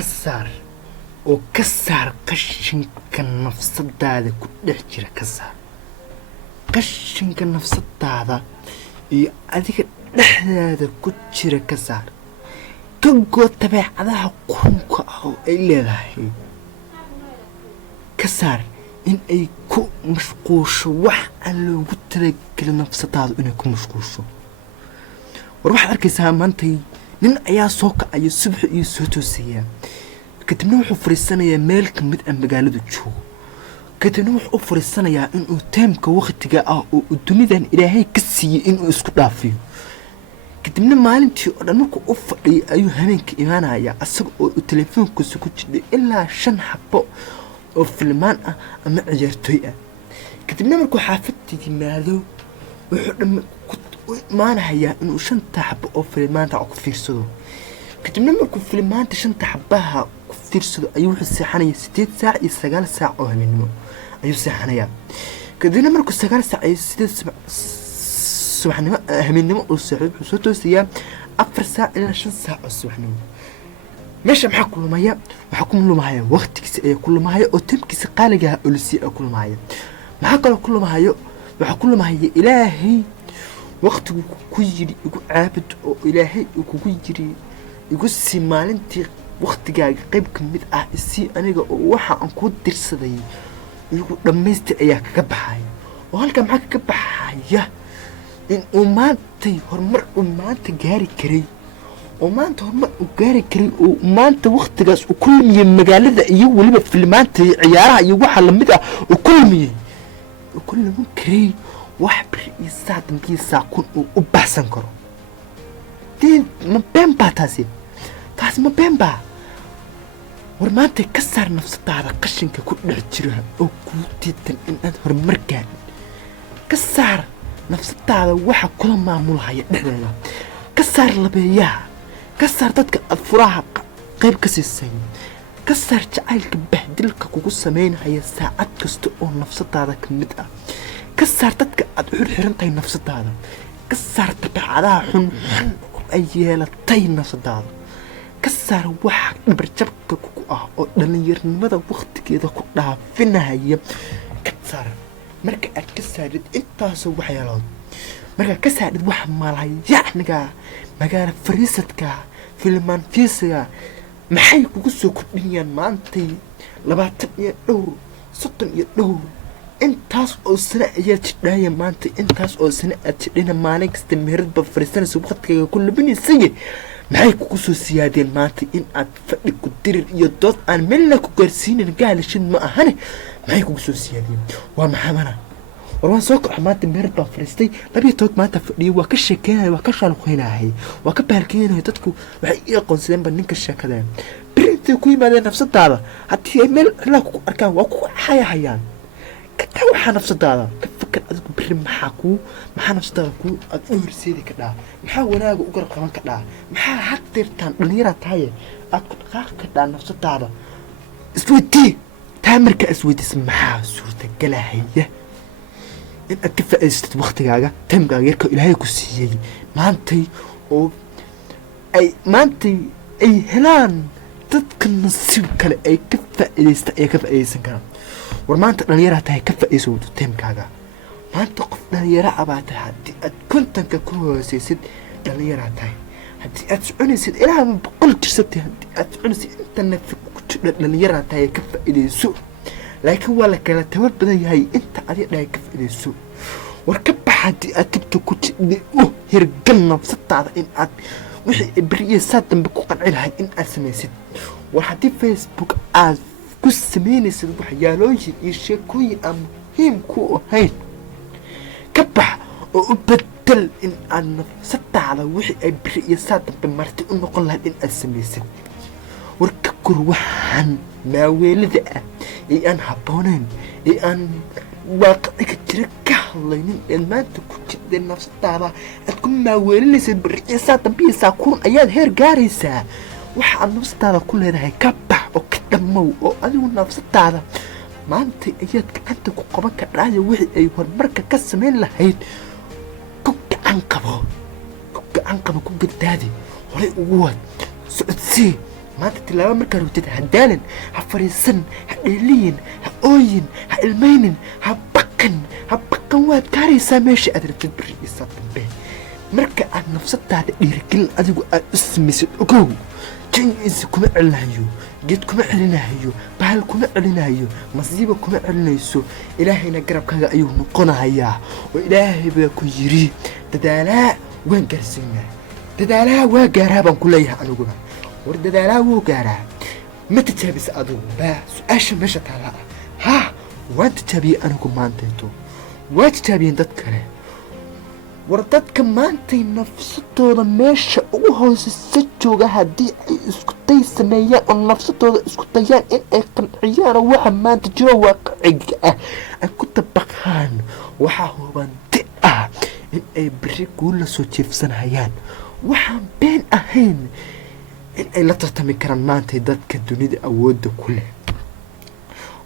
كسر وكسر قشن كالنفس هذا كل حجرة كسر قشن كالنفس هذا هذيك هذا كل حجرة كسر كنقول تبع هذا قنق أو إلا ذاهي كسر إن أي كو مشقوش وح اللي قلت لك لنفس هذا إنه كو مشقوش وروح أركزها مانتي nin ayaa soo kacay subax iyo soo toosaya kadibna wuxuu fariisanayaa meel ka mid ah magaalada joogo kadibna wuxuu fariisanayaa in uu teemka waqtiga ah oo dunidan ilaahay ka siiyay in uu isku dhaafiyo kadibna maalintii oo dhan markuu u fadhiyay ayuu habeenka imaanaya asaga oo telefoonkiisa ku jiray ilaa 5 xabo oo filmaan ah ama ciyaartooy ah kadibna markuu xaafadda yimaado wuxuu maana hayaa inuu 5 xabo oo filmaanta ku fiirsado kadibna markuu filmaanta 5 xabaha ku fiirsado ayuu wuxuu seexanaya 8 saac iyo 9 saac oo habeenimo ayuu seexanaya kadibna markuu 9 saac iyo 8 subaxnimo habeenimo oo saaxiib soo toosaya 4 saac ilaa 5 saac oo subaxnimo meesha maxaa ku lumaya waxa ku lumaya waqtigiisa ay ku lumaya oo timkiisa qaaliga ah oo lisii ku lumaya maxaa kale ku lumaya waxa ku lumaya ilaahay وقت كويري يقول عابد أو إلهي كويري يقول سمالنتي وقت جاي قريب كمية السي أنا جا وحى أنكود درس ذي يقول لما يستأياك كبحاي وهل كم حاجة كبحاي إن أمانتي هرمر أمانتي جاري كري أمانتي هرمر جاري كري أمانتي وقت جاس وكل مين مجال ذا يو اللي بفيلمانتي عيارها يوحى لمدة وكل مين كري وحبر يساعد مكي ساكون وبحسن كرو دي ما بينبا تاسي ما بينبا ورما انت كسر نفس هذا قشنك كل حجرها او كوتيتن ان انت هرمركان كسر نفس هذا وحا كل معمول هيا دحدها كسر لبيها كسر ددك افراها قيب كسيسين كسر جعيلك بهدلك كوكو سمين هيا ساعات كستو او نفس هذا كمد كسر ددك اد خيرنتي نفس هذا كسر تبعها حن ايلتي نفس هذا كسر wax barjabka ku ah oo dhalinyarnimada waqtigeeda ku dhaafinaya كسر marka aad ka saarid intaas wax yeelood marka ka saarid wax malay yacniga magaala fariisadka filmaan fiisiga maxay kugu soo kordhiyaan maantay 20 iyo dhowr 30 iyo dhowr intaas oo sano ayaa jidhaya maanta intaas oo sano aad jidhina maalin kasta meeradba fariisanayso waqtigeega ku labinaysay maxay kugu soo siyaadeen maanta in aad fadhi ku dirir iyo dood aan meelna ku gaarsiinin gaalashid ma ahane maxay kugu soo siyaadeen waa maxamana warwaan soo kac maanta meeradba fariistay labiyo toog maanta fadhiyo waa ka sheekeynay waa ka shalqeynahay waa ka baalkeenay dadku waxay ii aqoonsadeen ba ninka sheekadeen birintii ku yimaadeen nafsadaada haddii ay meel la ku arkaan waa ku xayahayaan waxaa nafsadaada ka fakar adigu biri maxaa nafsadaada ku aad u horseedi ka dhaa maxaa wanaaga u garab qaban ka dhaa maxaa had deertaan dhalinyara tahay aad ku dhaqaaq ka dhaa nafsadaada isweydii taamirka isweydiis maxaa suurtagalahaya in aad ka faa'iidaystid waqtigaaga taymkaaga yarka ilaahay ku siiyey maantay ay helaan dadka nasiib kale ay ka faa'iidaysan karaan ورمانت دليرة تاي كفا إيسو تيم كاغا مانت قف دليرة أباتها هدي أد كنتن ككوه سيسد دليرة تاي هدي أتسعني سيد إلها من بقول ترسبتي هدي أتسعني سيد إنت نفك دليرة تاي كفا إيسو لكن ولا كلا تواب بدأي هاي إنت عدي لا كفا إيسو وركبح هدي أتبتو كوتش هيرقلنا بسطة على إن أد وحي إبرية سادن بكو قنعيلها إن أسميسد وحدي فيسبوك آز ku sameynaysid waxyaalooyin iyo sheekooyin aan muhiim ku ahayn ka bax oo u bedel in aad nafsadaada wixii ay biri iyo saadba marti u noqon lahayd in aad samaysid warka kur waxaan maaweelada ah ee aan habboonayn ee aan waaqiciga jira ka hadlaynin ee maanta ku jirta nafsadaada aad ku maaweelinaysid biri iyo saadba iyo saakuun ayaad heer gaaraysaa waxa aad nafsadaada ku leedahay ka bax oo ka dhammow oo adigu nafsadaada maanta ayaad gacanta ku qaban kartaa wixii ay horumarka ka samayn lahayd ku gacan qabo ku gadaadi horay ugu wad socodsii maanta tilaabo markaa rabtid hadaanan ha fariisan ha dheeliyin ha ooyin ha ilmaynin ha baqan waad gaaraysaa meesha aad rabtid beri isaa dambe marka aad nafsadaada dhiirigelin adigu aad u samaysid ogow jingiisa kuma celinayo geed kuma celinayo bahal kuma celinayo masiibo kuma celinayso ilaahayna garabkaaga ayuu noqonahayaa oo ilaahay baa ku yiri dadaalaa waan gaarsiinaa dadaalaa waa gaaraa baan ku leeyahay aniguna war dadaalaa wuu gaaraa ma tijaabisa adigu baa su-aasha meesha taala ha waan tijaabiyey anigu maantayto waa tijaabiyeen dad kale war dadka maantay nafsadooda meesha ugu hooseysa jooga haddii ay isku day sameeyaan oo nafsadooda isku dayaan in ay qanciyaan waxa maanta jiro waaqiciga ah ay ku dabaqaan waxaa hubanti ah in ay beri guul la soo jiifsanayaan waxaan been ahayn in ay la tartami karaan maantay dadka dunida awoodda ku leh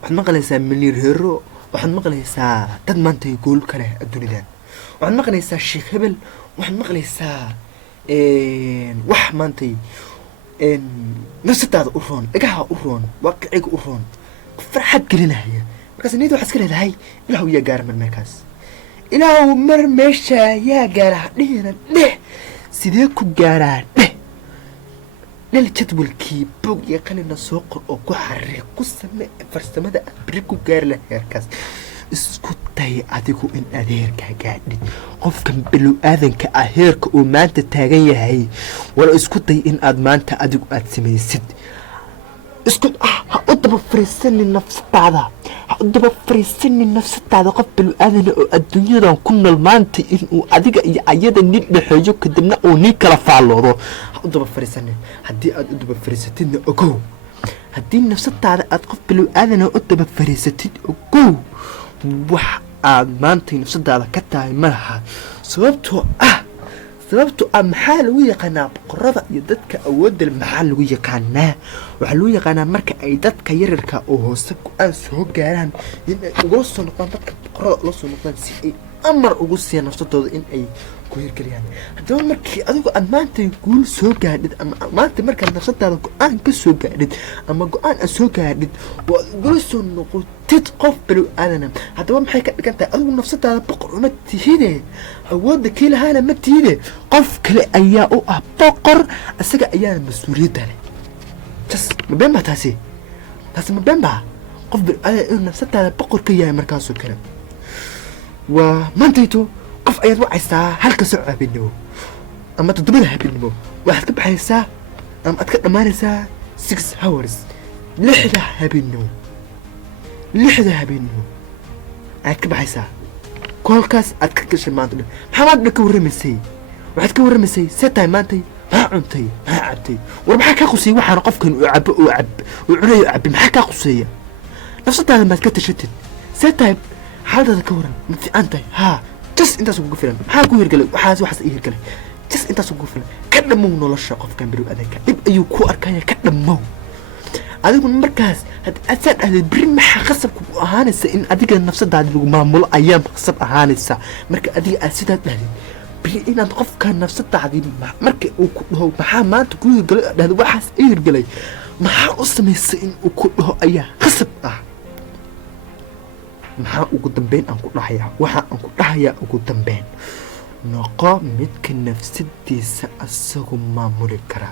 waxaad maqlaysaa Munir Hero waxaad maqlaysaa dad maantay guul ka leh dunidan waxaad maqlaysaa Sheekh Hebel waxaad maqlaysaa wax maantay nafsadaada u roon dhagaha u roon waaqiciga u roon farxad gelinaya markaas niyada waxaad iska leedahay ilaahu yaa gaara markaas ilaahu mar meesha yaa gaara dhihina dheh sidee ku gaaraa dheh dhel jadwalkii bog iyo qalina soo qor oo ku xariiq ku samee farsamada aad beri ku gaari lahayd heerkaas isku day adigu in adeerka gaadhid qofkan bilow aadanka ah heerka uu maanta taagan yahay wala isku day in aad maanta adigu aad samaysid isku ha u daba fariisanin nafsadaada ha u daba fariisanin nafsadaada qof bilow aadan oo adduunyadan ku nool maanta inuu adiga iyo ayada nid dhexeeyo kadibna uu nin kala faaloodo ha u daba fariisanin haddii aad u daba fariisatidna ogow haddii nafsadaada aad qof bilow aadan u daba fariisatid ogow wax aad maantay nafsadaada ka tahay malaha sababtoo ah maxaa lagu yaqaanaa boqorada iyo dadka awoodda maxaa lagu yaqaanaa waxaa lagu yaqaanaa marka ay dadka yararka oo hoose go-aan soo gaaraan in ay uga soo noqdaan dadka boqorada ula soo noqdaan si ay amar ugu siiyaan nafsadooda in ay ku hirgeliyaan haddaba markii adigu aad maanta guul soo gaadhid ama maanta markaad nafsadaada go-aan ka soo gaadhid ama go-aan aad soo gaadhid oo aad ugula soo noqotid qof bilow aadana haddaba maxay ka dhigan tahay adigu nafsadaada boqor uma tihide awoodda kii lahaana ma tihide qof kale ayaa u ah boqor isaga ayaana mas-uuliyadda leh jas ma been baa taasi ma been baa qof bilow aadan inuu nafsadaada boqor ka yahay markaasoo kale waa maantayto qof ayaad wacaysaa halka soo habeenimo ama 7 habeenimo waxaad ka baxaysaa ama aad ka dhamaanaysaa 6 hours 6 habeenimo aad ka baxaysaa kolkaas aad ka gashay maanta maxaad ka warramaysay waxaad ka warramaysay setay maantay maxaa cuntay maxaa cabtay war maxaa ka qusay waxaan qofkan uu cabo uu cunayo cabbi maxaa ka quseeya nafsadaada maad ka tashatid setay xaalada ka waran ma fiicantahay ha jas intaas ugu filan maxaa ku hirgalay waxaas ii hirgalay jas intaas ugu filan ka dhamow nolosha qofkan birow adanka dib ayuu ku arkaya ka dhamow adigu markaas had aad ahayd bari maxaa qasabku ahaanaysa in adiga nafsadaada lagu maamulo ayaa qasab ahaanaysa marka adiga aad sidaa dhahdid bari inaad qofka nafsadaada marka uu ku dhaho maxaa maanta ku hirgalay dhahdo waxaas ii hirgalay maxaa u samaysay in uu ku dhaho ayaa qasab ah maxaa ugu dambeyn aan ku dhahayaa waxa aan ku dhahayaa ugu dambeyn noqo midka nafsadiisa asagu maamuli kara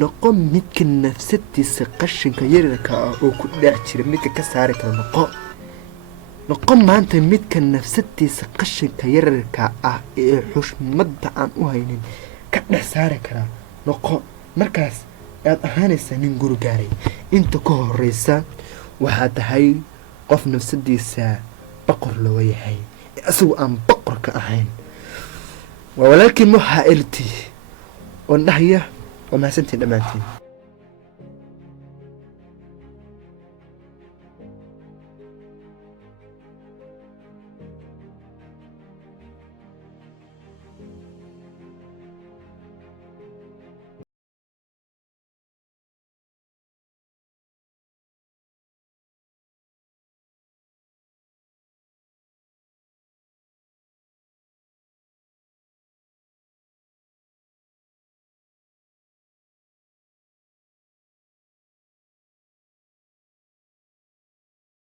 noqo midka nafsadiisa qashinka yararka ah oo ku dhex jira midka ka saari kara noqo maanta midka nafsadiisa qashinka yararka ah ee xushmadda aan u haynin ka dhex saari kara noqo markaas aad ahaanaysaa nin guri gaaray inta ka horeysa waxaa tahay qof nafsadiisa boqor loo yahay isagu aan boqor ka ahayn waa walaalkii muxa elti oo dhahaya وما سنتي دمانتين